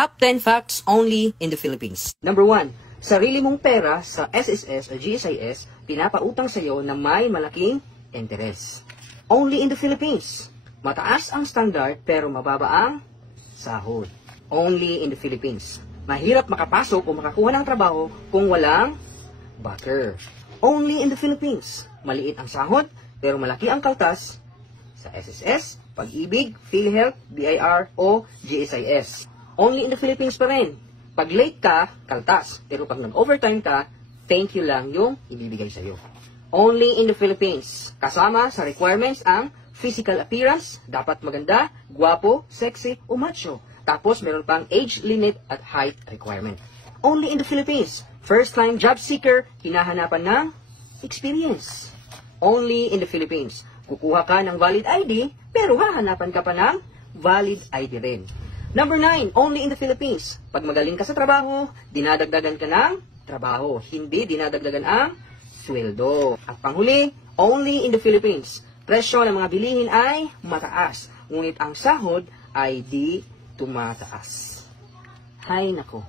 Top 10 facts only in the Philippines. Number 1, sarili mong pera sa SSS o GSIS, pinapautang sa iyo na may malaking interest. Only in the Philippines. Mataas ang standard pero mababa ang sahod. Only in the Philippines. Mahirap makapasok o makakuha ng trabaho kung walang backer. Only in the Philippines. Maliit ang sahod pero malaki ang kaltas sa SSS, Pag-ibig, PhilHealth, BIR o GSIS. Only in the Philippines pa rin. Pag late ka, kaltas. Pero pag nag-overtime ka, thank you lang yung ibibigay sa'yo. Only in the Philippines. Kasama sa requirements ang physical appearance, dapat maganda, guwapo, sexy o macho. Tapos meron pang age limit at height requirement. Only in the Philippines. First-time job seeker, hinahanapan ng experience. Only in the Philippines. Kukuha ka ng valid ID, pero hahanapan ka pa ng valid ID rin. Number 9, only in the Philippines. Pag magaling ka sa trabaho, dinadagdagan ka ng trabaho. Hindi dinadagdagan ang sweldo. At panghuli, only in the Philippines. Presyo ng mga bilihin ay mataas, ngunit ang sahod ay di tumataas. Hay nako.